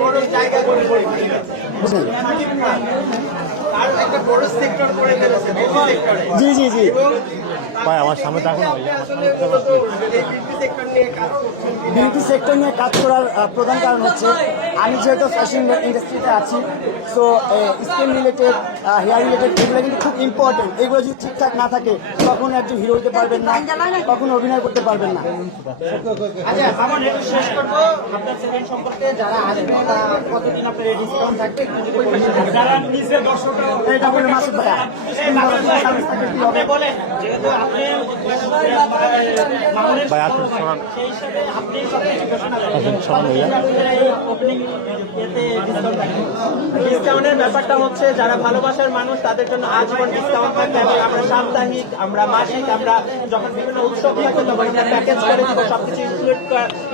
বড় জায়গা করে আর একটা বড় সেক্টর করে ফেলেছে সেক্টরে। জি জি জি ভাই আমার সামনে থাকুন বিউটি সেক্টর নিয়ে কাজ করার প্রধান কারণ হচ্ছে আমি যেহেতু ফ্যাশন ইন্ডাস্ট্রিতে আছি, so skin related, hair related এগুলো কিন্তু খুব ইম্পর্টেন্ট। এগুলো যদি ঠিকঠাক না থাকে কখনো একজন হিরো হতে পারবেন না, কখনো অভিনয় করতে পারবেন না। আচ্ছা আমার একটু শেষ করবো আপনার সেকেন্ড সম্পর্কে, যারা আসবে কতদিন আপনার ডিসকাউন্ট থাকবে যারা নিজের দর্শকরা এটা বলে মাসুদ ভাইয়া আপনি বলেন, যেহেতু আপনি ভাই আসুন শোনান সেই হিসাবে আপনি সবকিছু ঘোষণা আসুন শোনান ভাইয়া। ডিসকাউন্টের ব্যাপারটা হচ্ছে যারা ভালোবাসার মানুষ তাদের জন্য আজীবন ডিসকাউন্ট থাকবে এবং আমরা সাপ্তাহিক, আমরা মাসিক, আমরা যখন বিভিন্ন উৎসব থাকবে তখন এটা প্যাকেজ করে দিব, সবকিছু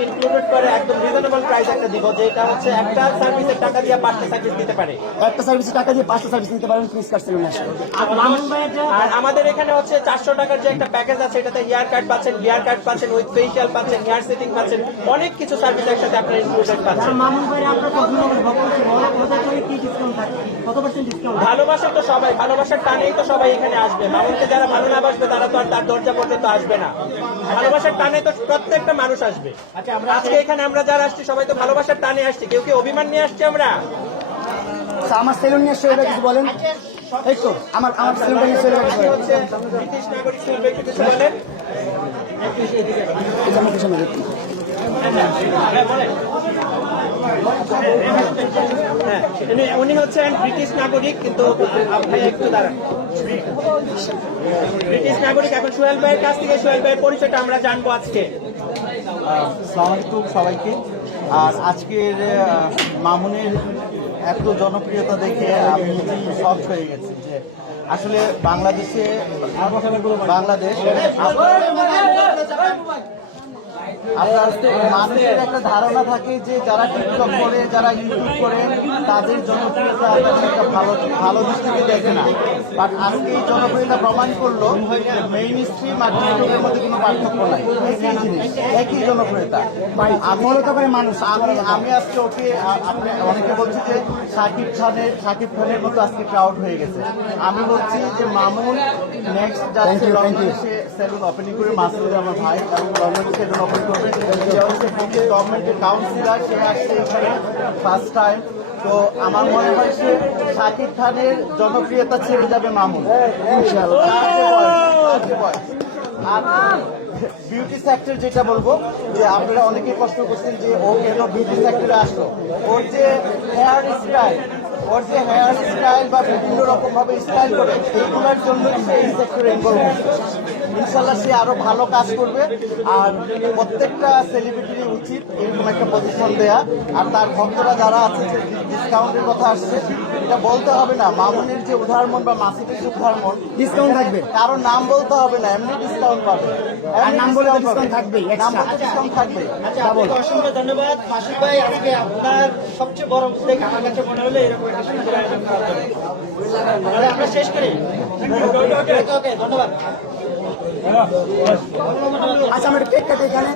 ইনক্লুডেড করে একদম রিজনেবল প্রাইস একটা দিব, যেটা হচ্ছে একটা সার্ভিসের টাকা দিয়ে 5টা সার্ভিস দিতে পারে। একটা সার্ভিসের টাকা দিয়ে 5টা সার্ভিস নিতে পারেন প্লিজ কার সেলুনে আসে। আর আমাদের এখানে হচ্ছে 400 টাকার যে একটা প্যাকেজ আছে, এটাতে হেয়ার কাট পাচ্ছেন, বিয়ার কাট পাচ্ছেন, উইথ ফেশিয়াল পাচ্ছেন, হেয়ার সেটিং পাচ্ছেন, অনেক কিছু সার্ভিস একসাথে আপনারা ইনক্লুডেড পাচ্ছেন। ভালোবাসা তো সবাই, ভালোবাসার টানেই তো সবাই এখানে আসবে। মামুনকে যারা ভালো না বাসবে তারা তো আর তার দরজা পর্যন্ত আসবে না। ভালোবাসার টানে তো প্রত্যেকটা মানুষ আসবে। আজকে এখানে আমরা যারা আসছি সবাই তো ভালোবাসার টানে আসছি, কেউ কি অভিমান নিয়ে আসছি আমরা? আমার সেলুন নিয়ে এসে কিছু বলেন। এই তো আমার সেলুনটা নিয়ে এসে হচ্ছে ব্রিটিশ নাগরিক শিল্পে একটু কিছু বলেন। উনি হচ্ছেন ব্রিটিশ নাগরিক, কিন্তু ভাই একটু দাঁড়ান, ব্রিটিশ নাগরিক। এখন সোহেল ভাইয়ের কাছ থেকে সোহেল ভাইয়ের পরিচয়টা আমরা জানবো আজকে। আসসালামু আলাইকুম সবাইকে। আর আজকের মামুনের এত জনপ্রিয়তা দেখে আমি নিজেই শক হয়ে গেছি যে আসলে বাংলাদেশ আপনার মানুষের একটা ধারণা থাকে যে যারা টিকটক করে, যারা ইউটিউব করে তাদের জনপ্রিয়তা একটা ভালো দিক থেকে দেখে না। বাট আজকে এই জনপ্রিয়তা প্রমাণ করলো মেইন স্ট্রিম আর টিকটকের মধ্যে কোনো পার্থক্য নাই, একই জিনিস, একই জনপ্রিয়তা। আমি আজকে ওকে, আপনি অনেকে বলছি যে শাকিব খানের মতো আজকে ক্রাউড হয়ে গেছে। আমি বলছি যে মামুন নেক্সট যাচ্ছে লন্ডনে, সে সেলুন ওপেনিং করে, মাসুদ আমার ভাই এবং লন্ডনে সেলুন ওপেন করবে। গভর্নমেন্টের কাউন্সিলর, সে আসছে এখানে ফার্স্ট টাইম। তো আমার মনে হয় সে শাকিব খানের জনপ্রিয়তা ছেড়ে যাবে মামুন। আর বিউটি সেক্টর যেটা বলবো, যে আপনারা অনেকেই প্রশ্ন করছেন যে ও কেন বিউটি সেক্টরে আসলো। ওর যে হেয়ার স্টাইল বা বিভিন্ন রকম ভাবে স্টাইল করে, এইগুলোর জন্য সে এই সেক্টরে ইনভলভ হচ্ছে। ইনশাল্লাহ সে আরো ভালো কাজ করবে। আর প্রত্যেকটা সেলিব্রিটির উচিত এরকম একটা পজিশন দেয়া। আর তার ভক্তরা যারা আছে যে ডিসকাউন্টের কথা আসছে, এটা বলতে হবে না। মামুনের যে উদাহরণ বা মাসিদের যে উদাহরণ, ডিসকাউন্ট থাকবে, কারো নাম বলতে হবে না, এমনি ডিসকাউন্ট পাবে। আর নাম বলে ডিসকাউন্ট থাকবে, ডিসকাউন্ট থাকবে। অসংখ্য ধন্যবাদ মাসুদ ভাই। আজকে আপনার সবচেয়ে বড় উদ্বেগ আমার কাছে মনে হলো এরকম একটা সুন্দর আয়োজন করার জন্য। আমরা শেষ করি। ওকে, ধন্যবাদ। আচ্ছা, আমার কেক কাটে এখানে।